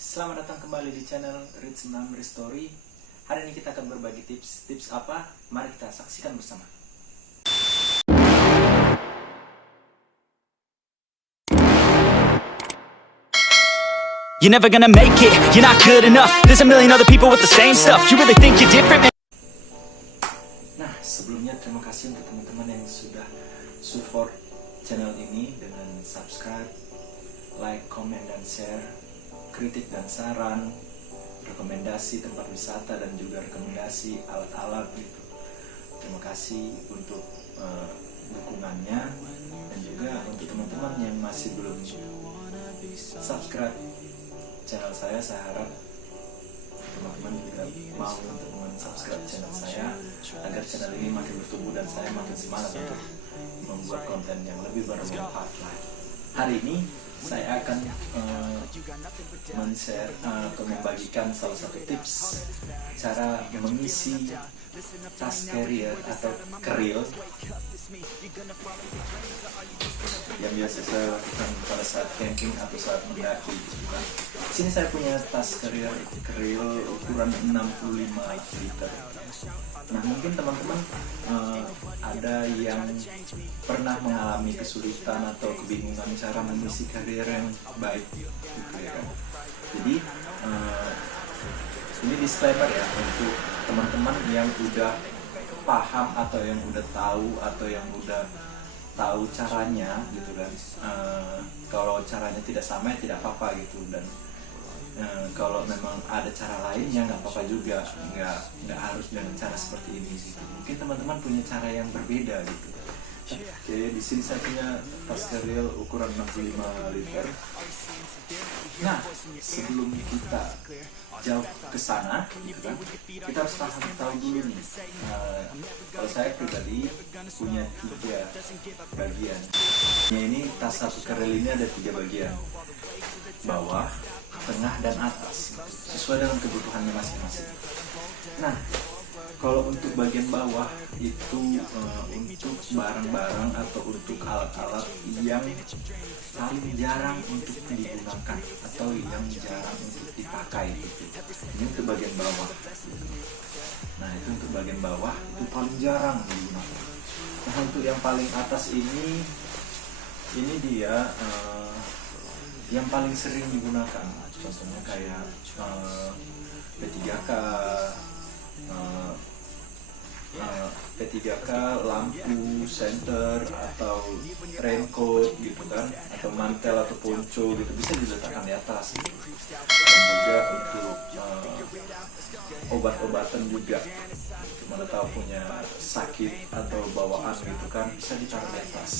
Selamat datang kembali di channel Rich Memory Story. Hari ini kita akan berbagi tips. Tips apa? Mari kita saksikan bersama. You're never gonna make it, you're not good enough. There's a million other people with the same stuff. You really think you're different, man? Nah, sebelumnya terima kasih untuk teman-teman yang sudah support channel ini dengan subscribe, like, comment, dan share, kritik dan saran, rekomendasi tempat wisata, dan juga rekomendasi alat-alat gitu. Terima kasih untuk dukungannya, dan juga untuk teman-teman yang masih belum subscribe channel saya harap teman-teman juga mau untuk subscribe channel saya agar channel ini makin bertumbuh dan saya makin semangat untuk membuat konten yang lebih bermanfaat lagi. Hari ini saya akan men-share atau membagikan salah satu tips cara mengisi tas carrier atau keril yang biasa saya lakukan pada saat camping atau saat mendaki. Di sini saya punya tas keril ukuran 65 liter. Nah, mungkin teman-teman ada yang pernah mengalami kesulitan atau kebingungan cara mengisi carrier yang baik gitu ya kan. Jadi ini disclaimer ya untuk teman-teman yang udah paham atau yang udah tahu atau yang udah tahu caranya gitu kan. Kalau caranya tidak sama ya tidak apa-apa gitu, dan kalau memang ada cara lainnya nggak apa-apa juga, nggak harus dengan cara seperti ini gitu. Mungkin teman-teman punya cara yang berbeda gitu. Oke, di sini saya punya tas keril ukuran 65 liter. Nah, sebelum kita jauh ke sana, gitu kan, kita harus tahu dulu nih. Kalau saya pribadi punya 3 bagian. Ini tas satu keril ini ada 3 bagian: bawah, tengah, dan atas, sesuai dengan kebutuhannya masing-masing. Nah, kalau untuk bagian bawah itu untuk barang-barang atau untuk alat-alat yang paling jarang untuk digunakan atau yang jarang untuk dipakai gitu. Ini untuk bagian bawah. Nah, itu untuk bagian bawah itu paling jarang digunakan. Nah, untuk yang paling atas ini dia yang paling sering digunakan. Contohnya kayak P3K, P3K, lampu, senter, atau raincoat gitu kan, atau mantel atau ponco gitu, bisa diletakkan di atas gitu. Dan juga untuk obat-obatan juga, mana tahu punya sakit atau bawaan gitu kan, bisa ditaruh di atas.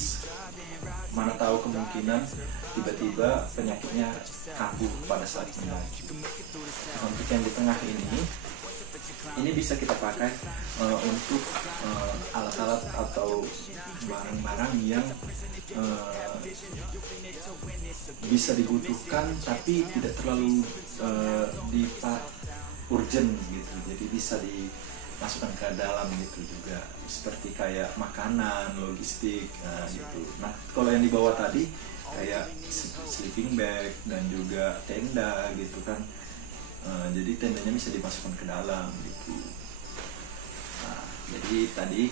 Mana tahu kemungkinan tiba-tiba penyakitnya kambuh pada saat mendaki. Nah, untuk yang di tengah ini bisa kita pakai untuk alat-alat atau barang-barang yang bisa dibutuhkan tapi tidak terlalu urgent gitu, jadi bisa dimasukkan ke dalam gitu juga, seperti kayak makanan, logistik, gitu. Nah, kalau yang di bawah tadi kayak sleeping bag dan juga tenda gitu kan. Jadi tendanya bisa dimasukkan ke dalam gitu. Nah, jadi tadi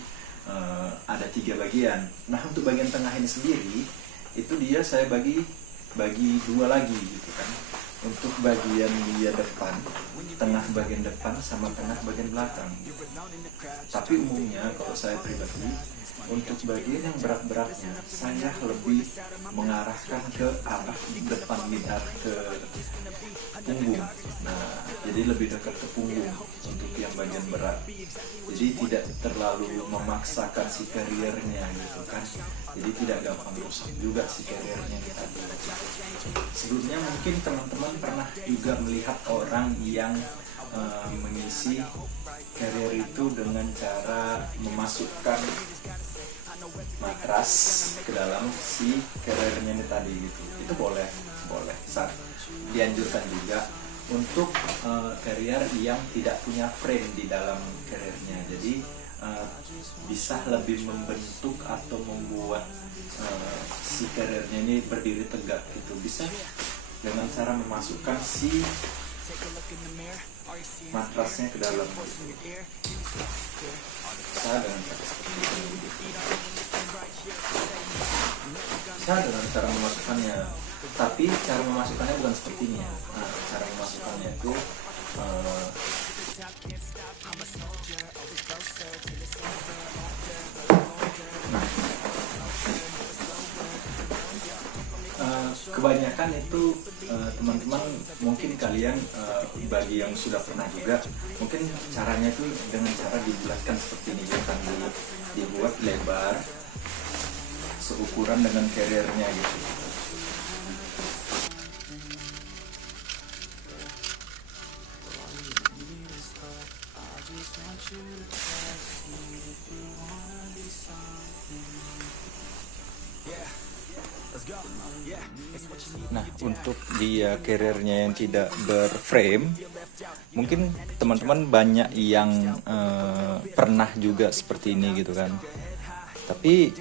ada 3 bagian. Nah, untuk bagian tengah ini sendiri itu saya bagi 2 lagi gitu kan. Untuk bagian dia depan, tengah bagian depan sama tengah bagian belakang. Tapi umumnya kalau saya pribadi untuk bagian yang berat-beratnya saya lebih mengarahkan ke arah depan lidah, ke punggung. Nah, jadi lebih dekat ke punggung untuk yang bagian berat. Jadi tidak terlalu memaksakan si carriernya gitu kan. Jadi tidak gampang rusak juga si carriernya kita. Sebelumnya mungkin teman-teman pernah juga melihat orang yang mengisi carrier itu dengan cara memasukkan matras ke dalam si carriernya ini tadi gitu. Itu boleh. Dianjurkan juga untuk carrier yang tidak punya frame di dalam carriernya. Jadi bisa lebih membentuk atau membuat si carriernya ini berdiri tegak gitu. Bisa dengan cara memasukkan si matrasnya ke dalam. Bisa dengan cara seperti ini. Bisa dengan cara memasukkannya, tapi cara memasukkannya bukan seperti ini ya. Nah, cara memasukkannya itu kebanyakan itu teman-teman mungkin kalian bagi yang sudah pernah juga mungkin caranya itu dengan cara dibulatkan seperti ini, bukan dibuat lebar seukuran dengan carriernya gitu. Nah, untuk dia carriernya yang tidak berframe, mungkin teman-teman banyak yang pernah juga seperti ini gitu kan. Tapi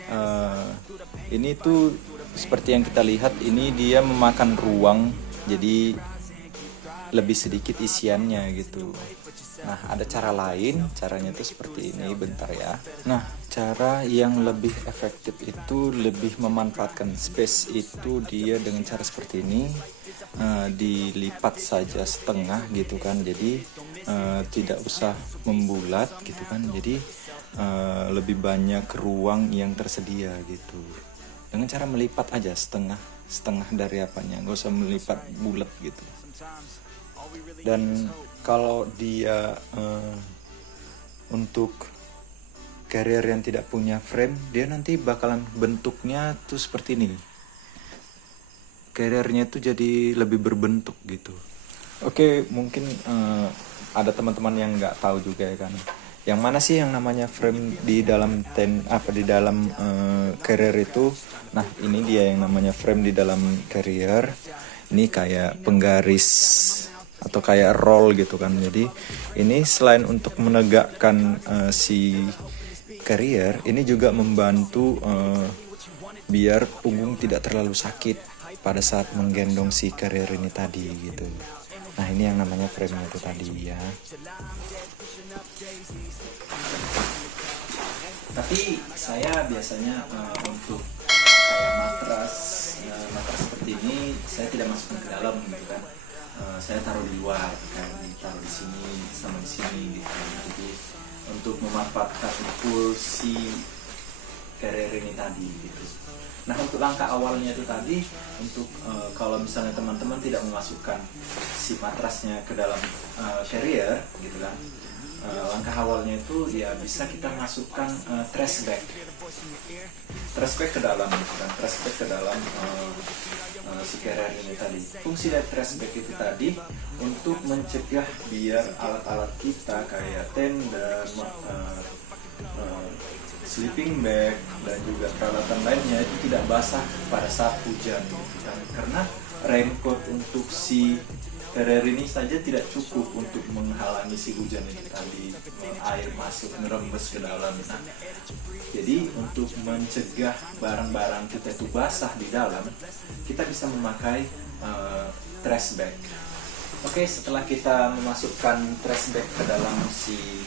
ini tuh seperti yang kita lihat, ini dia memakan ruang, jadi lebih sedikit isiannya gitu. Nah, ada cara lain, caranya tuh seperti ini, bentar ya. Nah, cara yang lebih efektif itu lebih memanfaatkan space itu dia dengan cara seperti ini, dilipat saja setengah gitu kan, jadi tidak usah membulat gitu kan, jadi lebih banyak ruang yang tersedia gitu. Dengan cara melipat aja setengah dari apanya, nggak usah melipat bulat gitu. Dan kalau dia untuk carrier yang tidak punya frame, dia nanti bakalan bentuknya tuh seperti ini. Carriernya tuh jadi lebih berbentuk gitu. Oke, mungkin ada teman-teman yang nggak tahu juga ya kan. Yang mana sih yang namanya frame di dalam carrier itu? Nah, ini dia yang namanya frame di dalam carrier. Ini kayak penggaris atau kayak roll gitu kan. Jadi ini selain untuk menegakkan si carrier, ini juga membantu biar punggung tidak terlalu sakit pada saat menggendong si carrier ini tadi gitu. Nah, ini yang namanya frame itu tadi ya. Tapi saya biasanya untuk kayak matras seperti ini saya tidak masukkan ke dalam gitu kan. Saya taruh di luar kan, ditaruh di sini sama di sini gitu. Jadi untuk memanfaatkan full si carrier ini tadi gitu. Nah, untuk langkah awalnya itu tadi, untuk kalau misalnya teman-teman tidak memasukkan si matrasnya ke dalam carrier gitu kan, langkah awalnya itu ya bisa kita masukkan trash bag ke dalam gitu kan, trash bag ke dalam si carrier ini tadi. Fungsi dari trash bag itu tadi untuk mencegah biar alat-alat kita kayak tenda, sleeping bag dan juga peralatan lainnya itu tidak basah pada saat hujan gitu kan. Karena raincoat untuk si carrier ini saja tidak cukup untuk menghalangi si hujan itu tadi, air masuk merembes ke dalam. Nah, jadi untuk mencegah barang-barang kita itu basah di dalam, kita bisa memakai trash bag. Oke, setelah kita memasukkan trash bag ke dalam si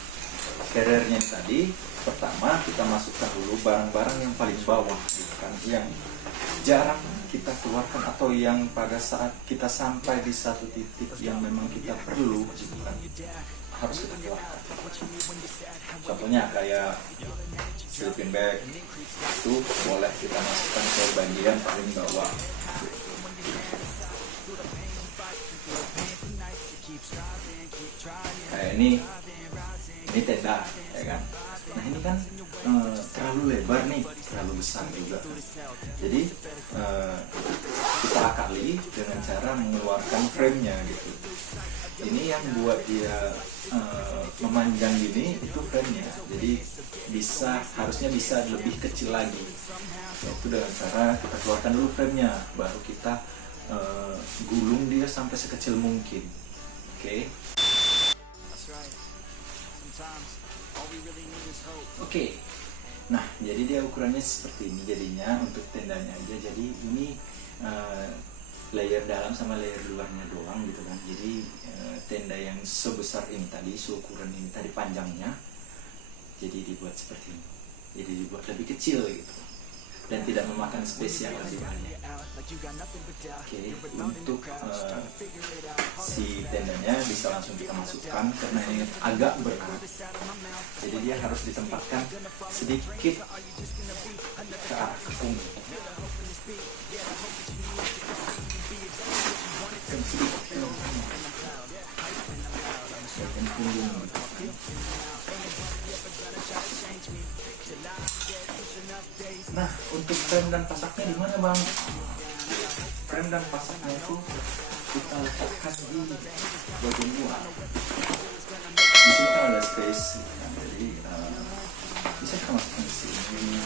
carriernya tadi, pertama kita masukkan dulu barang-barang yang paling bawah gitu kan, yang jarang kita keluarkan atau yang pada saat kita sampai di satu titik yang memang kita perlu gitu kan, harus kita keluarkan. Contohnya kayak sleeping bag itu boleh kita masukkan ke bagian paling bawah. Kayak ini tenda ya kan. Nah, ini kan terlalu lebar nih, terlalu besar juga. Jadi kita akali dengan cara mengeluarkan frame-nya gitu. Ini yang buat dia memanjang gini itu frame-nya. Jadi harusnya bisa lebih kecil lagi. Itu dengan cara kita keluarkan dulu frame-nya, baru kita gulung dia sampai sekecil mungkin. Oke. Oke, nah jadi dia ukurannya seperti ini jadinya untuk tendanya aja. Jadi ini layer dalam sama layer luarnya doang gitu kan. Jadi tenda yang sebesar ini tadi, seukuran ini tadi panjangnya, jadi dibuat seperti ini, jadi dibuat lebih kecil gitu dan tidak memakan space yang lebih banyak. Oke, untuk si tendanya bisa langsung kita masukkan karena ini agak berat, jadi dia harus ditempatkan sedikit ke arah ke punggung. Nah, untuk frame dan pasaknya di mana, Bang? Frame dan pasaknya itu kita letakkan di bagian luar. Di sini kan ada space, kan? Jadi bisa kita masukkan di sini.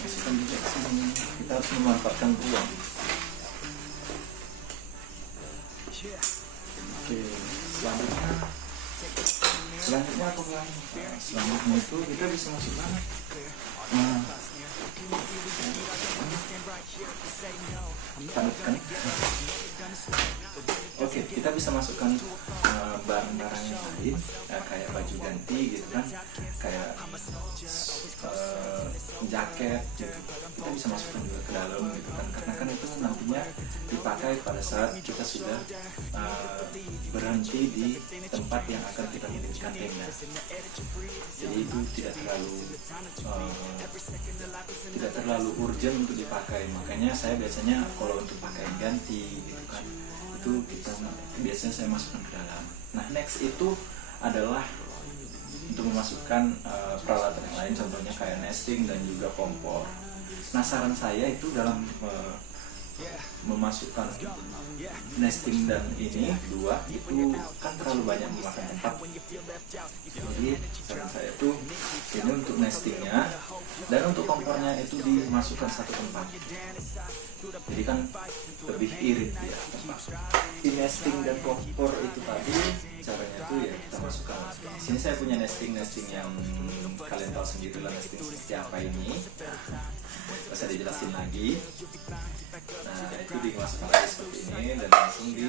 Masukkan di sini. Kita harus memanfaatkan ruang. Oke, selanjutnya apa lagi? Selanjutnya itu kita bisa masukkan tanutkan. Oke, kita bisa masukkan barang-barang yang lain, kayak baju ganti gitu kan, kayak jaket gitu. Kita bisa masukkan juga ke dalam gitu kan, karena kan itu nantinya dipakai pada saat kita sudah berhenti di tempat yang akan kita mendirikan tenda. Jadi itu tidak terlalu urgent untuk dipakai. Makanya saya biasanya kalau untuk pakaian ganti gitu kan, itu kita biasanya saya masukkan ke dalam. Nah, next itu adalah untuk memasukkan peralatan yang lain, contohnya kayak nesting dan juga kompor. Nah, saran saya itu dalam memasukkan nesting dan ini dua itu kan terlalu banyak memakan tempat. Jadi saran saya itu ini untuk nestingnya dan untuk kompornya itu dimasukkan satu tempat. Jadi kan lebih irit ya. Di nesting dan kompor itu tadi caranya tuh ya kita masukkan. Sini saya punya nesting yang kalian tahu sendiri lah nesting seperti apa ini. Bisa dijelasin lagi. Nah, itu dimasukkan lagi seperti ini dan langsung di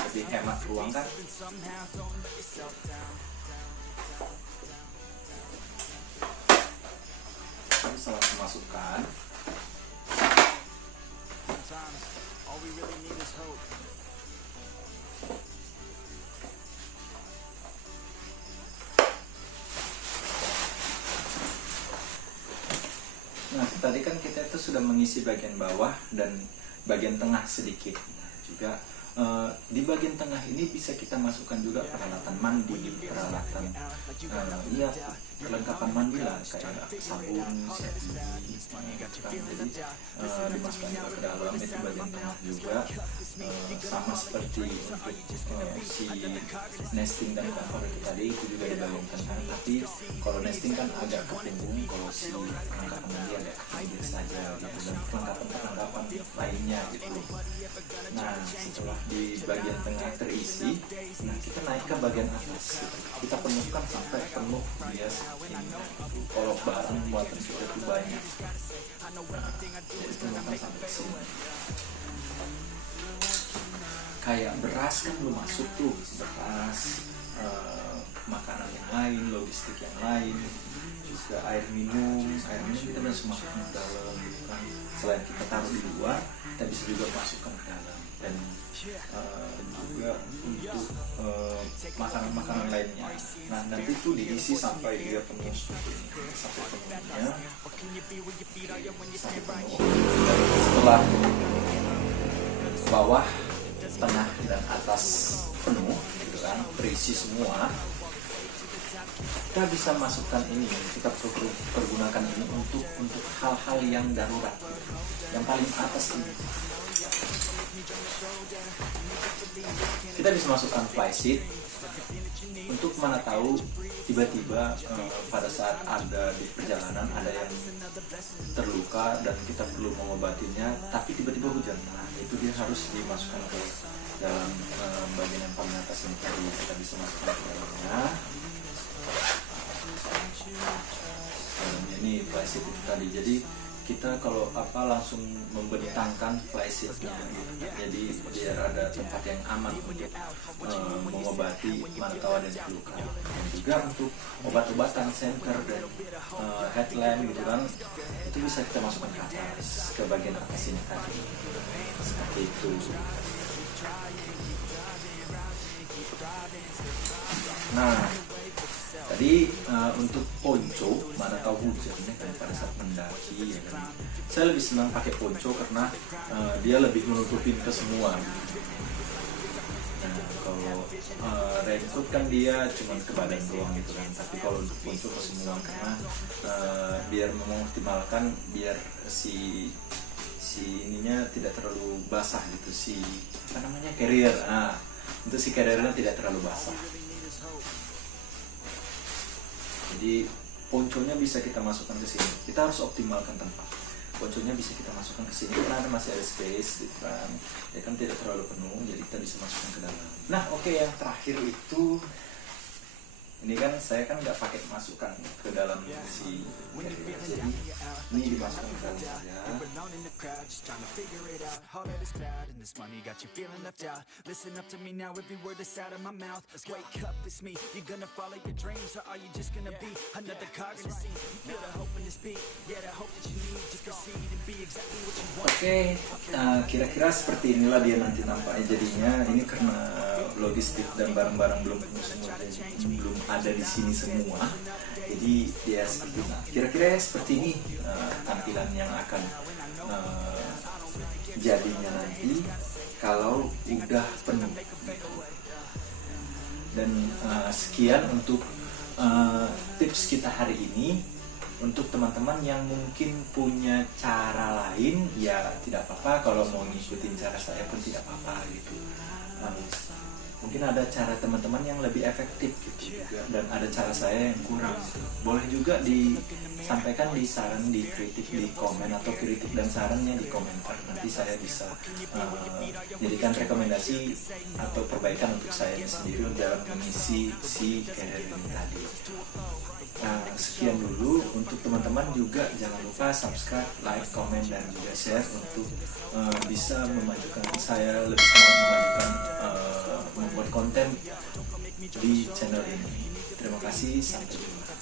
lebih hemat ruang kan. Kita bisa langsung masukkan. Nah, tadi kan kita itu sudah mengisi bagian bawah dan bagian tengah sedikit. Nah, juga di bagian tengah ini bisa kita masukkan juga peralatan mandi, peralatan perlengkapan mandi lah, kayak sabun, jadi dimasukkan juga ke dalam. Itu bagian tengah juga sama seperti untuk si nesting dan kompor itu tadi, itu juga di bagian tengah. Tapi kalau nesting kan agak ke punggung, kalau si perlengkapan mandi agak ke pinggir saja gitu, dan perlengkapan lainnya gitu. Nah, setelah di bagian tengah terisi, nah kita naik ke bagian atas gitu. Kita penuhkan sampai penuh dia segini. Kalau barang buatan kita itu banyak, nah, jadi penuhkan sampai sini. Kayak beras kan belum masuk tuh, beras, makanan yang lain, logistik yang lain, juga air minum kita bisa masukkan ke dalam gitu kan. Selain kita taruh di luar, kita bisa juga masukkan ke dalam, dan juga untuk makanan-makanan lainnya. Nah, nanti itu diisi sampai dia penuh seperti ini, sampai penuhnya, sampai penuh. Dan setelah bawah, tengah dan atas penuh gitu kan, berisi semua, kita bisa masukkan ini, kita pergunakan ini untuk hal-hal yang darurat, yang paling atas ini. Kita bisa masukkan flysheet untuk mana tahu tiba-tiba pada saat ada di perjalanan ada yang terluka dan kita perlu mengobatinya, tapi tiba-tiba hujan, nah itu dia harus dimasukkan ke dalam bagian yang paling atas ini tadi, kita bisa masukkan ke dalamnya. Ini flysheet itu tadi, jadi kita kalau langsung membentangkan flysheetnya gitu. Jadi biar ada tempat yang aman untuk mengobati mana tahu ada yang terluka. Dan juga untuk obat-obatan center dan headlamp gitu kan, itu bisa kita masukkan ke atas, ke bagian atas ini tadi, seperti itu. Nah, tadi untuk ponco, mana tahu hujan kan pada saat mendaki ya kan. Saya lebih senang pakai ponco karena dia lebih menutupin ke semua. Nah, kalau raincoat kan dia cuma ke badan doang gitu kan. Tapi kalau untuk ponco ke semua karena biar mengoptimalkan biar si ininya tidak terlalu basah gitu, si carrier. Nah, untuk si carriernya tidak terlalu basah. Jadi ponconya bisa kita masukkan ke sini. Kita harus optimalkan tempat. Ponconya bisa kita masukkan ke sini karena masih ada space gitu kan. Ya kan tidak terlalu penuh, jadi kita bisa masukkan ke dalam. Nah, oke, yang terakhir itu ini kan saya kan nggak pakai masukkan ke dalam si carrier. Jadi ini dimasukkan ke dalam saja. Oke, kira-kira seperti inilah dia nanti nampaknya jadinya. Ini karena logistik dan barang-barang belum ada di sini semua, jadi dia seperti ini. Kira-kira seperti ini tampilan yang akan jadinya nanti kalau udah penuh. Dan sekian untuk tips kita hari ini. Untuk teman-teman yang mungkin punya cara lain, ya tidak apa-apa. Kalau mau ngikutin cara saya pun tidak apa-apa gitu. Mungkin ada cara teman-teman yang lebih efektif gitu juga, dan ada cara saya yang kurang gitu. Boleh juga disampaikan di saran, di kritik, di komen, atau kritik dan sarannya di komentar. Nanti saya bisa jadikan rekomendasi atau perbaikan untuk saya sendiri dalam mengisi si carrier ini tadi. Nah, sekian dulu. Untuk teman-teman juga jangan lupa subscribe, like, komen, dan juga share untuk bisa memajukan saya lebih semangat memajukan membuat konten di channel ini. Terima kasih, sampai jumpa.